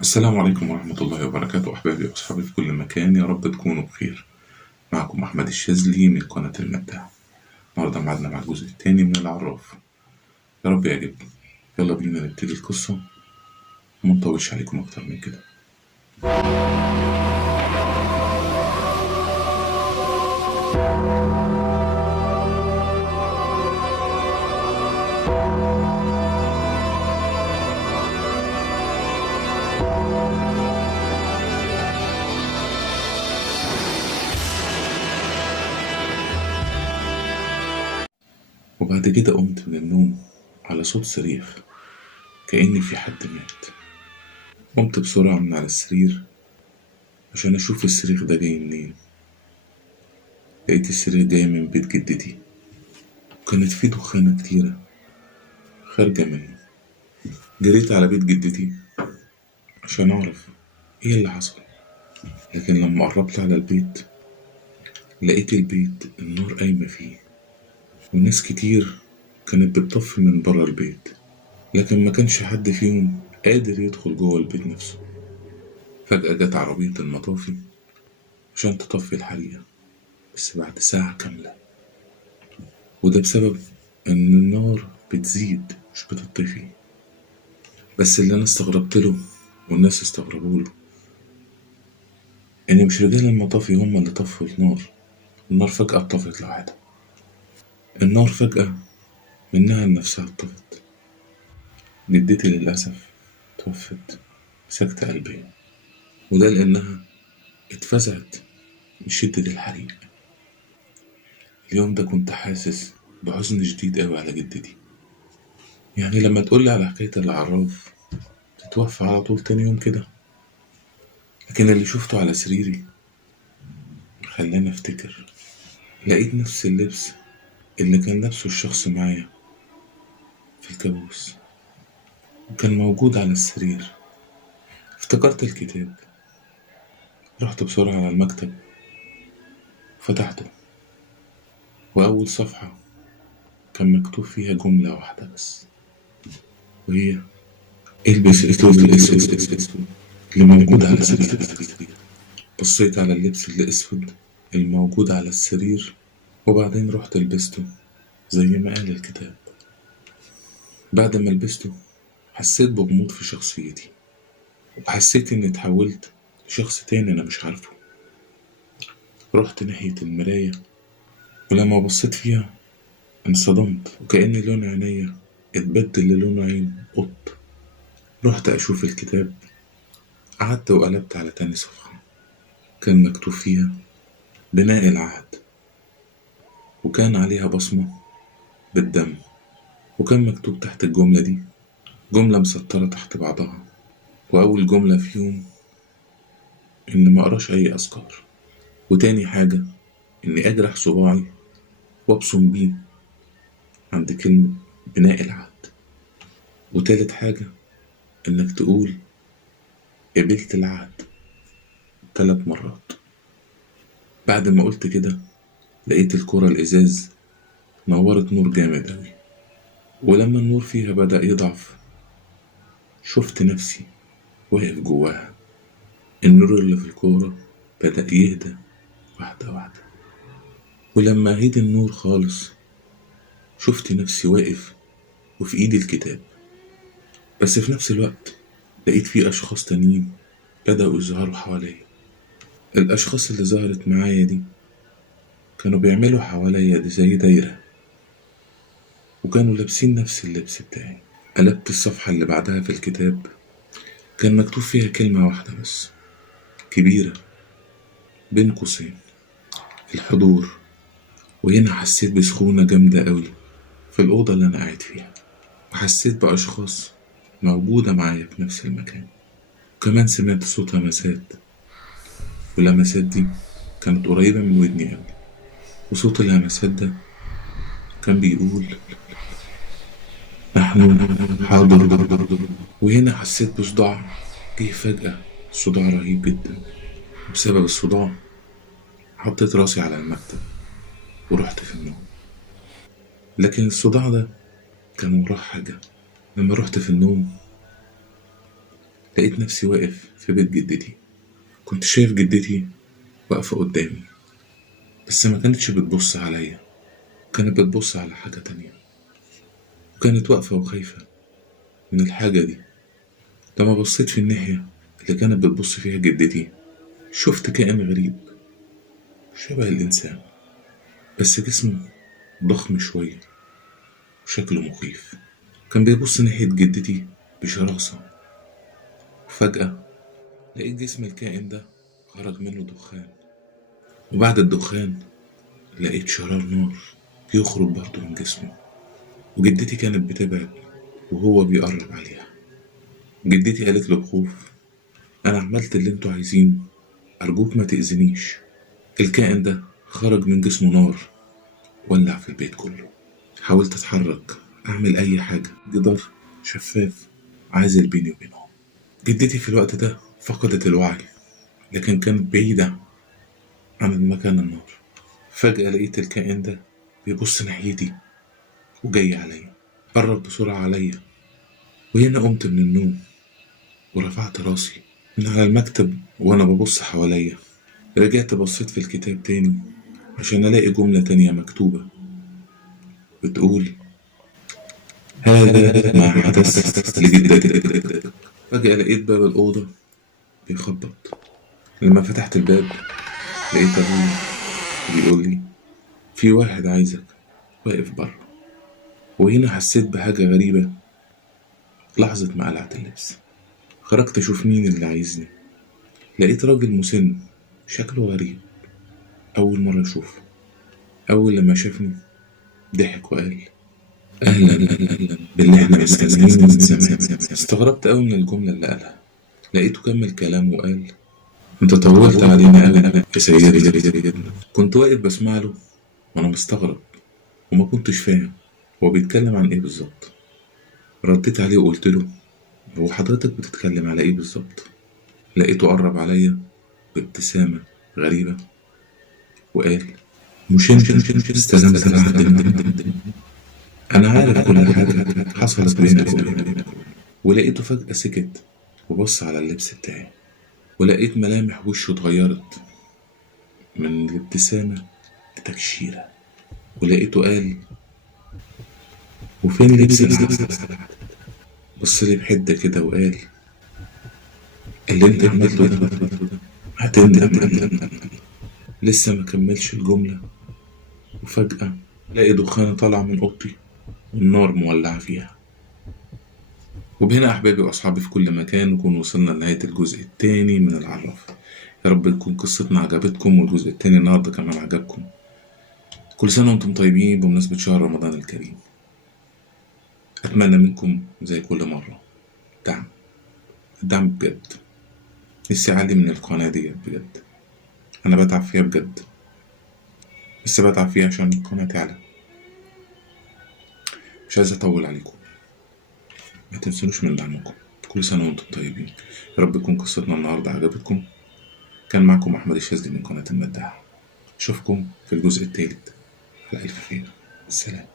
السلام عليكم ورحمة الله وبركاته، أحبابي وأصحابي في كل مكان، يا رب تكونوا بخير. معكم أحمد الشاذلي من قناة المداح. النهاردة معادنا مع الجزء الثاني من العراف. يا رب يعجبكم. يلا بينا نبتدي القصة ومنطولش عليكم أكتر من كده. وبعد كده قمت من النوم على صوت صريخ، كأن في حد مات. قمت بسرعة من على السرير عشان أشوف الصريخ ده جاي منين. لقيت الصريخ جاي من بيت جدتي، وكانت فيه دخانة كتيرة خارجة منه. جريت على بيت جدتي عشان أعرف إيه اللي حصل، لكن لما قربت على البيت لقيت البيت النور قايمة فيه، وناس كتير كانت بتطفي من برا البيت، لكن ما كانش حد فيهم قادر يدخل جوه البيت نفسه. فجأة جت عربية المطافي عشان تطفي الحريقة، بس بعد ساعة كاملة. وده بسبب إن النار بتزيد مش بتطفي. بس اللي أنا استغربت له والناس استغربوا له إن مش رجال المطافي هم اللي طفوا النار. النار فجأة اتطفت لوحدها. النار فجأة منها لنفسها اتطفت. جدتي للأسف توفت بسكتة قلبية، وده لأنها اتفزعت من شدة الحريق. اليوم ده كنت حاسس بحزن شديد قوي على جدتي. يعني لما تقولي على حكاية العراف تتوفى على طول تاني يوم كده، لكن اللي شفته على سريري خلاني افتكر. لقيت نفس اللبس اللي كان لابسه الشخص معايا في الكابوس، وكان موجود على السرير. افتكرت الكتاب، رحت بسرعة على المكتب فتحته، وأول صفحة كان مكتوب فيها جملة واحدة بس، وهي البس الثوب الأسود اللي موجود على سريرك. بصيت على اللبس الأسود الموجود على السرير، وبعدين رحت لبسته زي ما قال الكتاب. بعد ما لبسته حسيت بغموض في شخصيتي، وحسيت إني اتحولت لشخص تاني أنا مش عارفه. رحت ناحية المراية، ولما بصيت فيها انصدمت، وكأن لون عينيا اتبدل للون عين قط. رحت أشوف الكتاب، قعدت وقلبت على تاني صفحة، كان مكتوب فيها بناء العهد، وكان عليها بصمة بالدم. وكان مكتوب تحت الجملة دي جملة مسطرة تحت بعضها، وأول جملة فيهم إن ما أقراش أي أذكار، وتاني حاجة إني أجرح صباعي وأبصم بيه عند كلمة بناء العهد، وتالت حاجة إنك تقول قبلت العهد 3 مرات. بعد ما قلت كده لقيت الكرة الإزاز نورت نور جامد أوي، ولما النور فيها بدأ يضعف شفت نفسي واقف جواها. النور اللي في الكورة بدأ يهدى واحدة واحدة، ولما هدي النور خالص شفت نفسي واقف وفي إيدي الكتاب. بس في نفس الوقت لقيت فيه أشخاص تانيين بدأوا يظهروا حواليا. الأشخاص اللي ظهرت معايا دي كانوا بيعملوا حواليا دي زي دايرة، وكانوا لابسين نفس اللبس بتاعي. قلبت الصفحة اللي بعدها في الكتاب، كان مكتوب فيها كلمة واحدة بس كبيرة بين قوسين: الحضور. وهنا حسيت بسخونة جامدة قوي في الأوضة اللي أنا قاعد فيها، وحسيت بأشخاص موجودة معايا في نفس المكان. وكمان سمعت صوت همسات، واللمسات دي كانت قريبة من ودني قوي، وصوت الهمسات ده كان بيقول نحن حاضر. وهنا حسيت بصداع جه فجأة، صداع رهيب جدا. وبسبب الصداع حطيت راسي على المكتب ورحت في النوم. لكن الصداع ده كان وراه حاجة. لما رحت في النوم لقيت نفسي واقف في بيت جدتي. كنت شايف جدتي واقفة قدامي، بس ما كانتش بتبص عليا، كانت بتبص على حاجة تانية، وكانت واقفة وخايفة من الحاجة دي. لما بصيت في الناحية اللي كانت بتبص فيها جدتي، شفت كائن غريب شبه الإنسان، بس جسمه ضخم شوية وشكله مخيف. كان بيبص ناحية جدتي بشراسة، وفجأة لقيت جسم الكائن ده خرج منه دخان، وبعد الدخان لقيت شرار نار بيخرج برضه من جسمه. وجدتي كانت بتبعد وهو بيقرب عليها. جدتي قالت له بخوف: أنا عملت اللي انتوا عايزينه، أرجوك ما تأذنيش. الكائن ده خرج من جسمه نار، ولع في البيت كله. حاولت أتحرك، أعمل أي حاجة، جدار شفاف عازل بيني وبينهم. جدتي في الوقت ده فقدت الوعي، لكن كانت بعيدة عن المكان النار. فجأة لقيت الكائن ده بيبص ناحيتي وجاي عليا، قرب بسرعة عليا. وهنا قمت من النوم ورفعت راسي من على المكتب وأنا ببص حواليا. رجعت بصيت في الكتاب تاني عشان ألاقي جملة تانية مكتوبة بتقول: هذا ما حدث لجدتك. فجأة لقيت باب الأوضة بيخبط. لما فتحت الباب لقيت أبويا بيقول لي: في واحد عايزك واقف بره. وهنا حسيت بحاجة غريبة لحظة ما قلعت اللبس. خرجت أشوف مين اللي عايزني. لقيت راجل مسن شكله غريب، أول مرة أشوفه. أول لما شافني ضحك وقال: أهلا أهلا باللي إحنا مستنيينه من زمان. استغربت أوي من الجملة اللي قالها. لقيته كمل كلامه وقال: أنت طولت علينا أوي يا سيدي. كنت واقف بسمع له وأنا مستغرب وما كنتش فاهم هو بيتكلم عن إيه بالظبط. رديت عليه وقلت له: هو حضرتك بتتكلم على إيه بالظبط؟ لقيته قرب عليا بابتسامة غريبة وقال: مش انت استلمت العهد من انا عارف كل حاجة حصلت بينك وبيني. ولقيته فجأة سكت وبص على اللبس بتاعي، ولقيت ملامح وشه اتغيرت من الابتسامة لتكشيرة. ولقيته قال: وفين لبس العهد؟ بص لي بحدة كده وقال: اللي انت عملته ده هتندم عليه. لسه ما كملش الجملة وفجأة لقي دخانة طالعة من أوضتي والنار مولعة فيها. وبهنا أحبابي وأصحابي في كل مكان نكون وصلنا لنهاية الجزء التاني من العراف. يا رب تكون قصتنا عجبتكم والجزء التاني النهاردة كمان عجبكم. كل سنة وانتم طيبين بمناسبة شهر رمضان الكريم. أتمنى منكم زي كل مرة الدعم بجد. نفسي أعلي من القناة دي بجد، أنا بتعب فيها بجد، بس بتعب فيها عشان القناة تعلى. مش عايز أطول عليكم، ما تنسونوش من دعمكم. كل سنة وانتم طيبين. يا رب تكون قصتنا النهاردة عجبتكم. كان معكم أحمد الشاذلي من قناة المداح. أشوفكم في الجزء الثالث على ألف خير. السلام.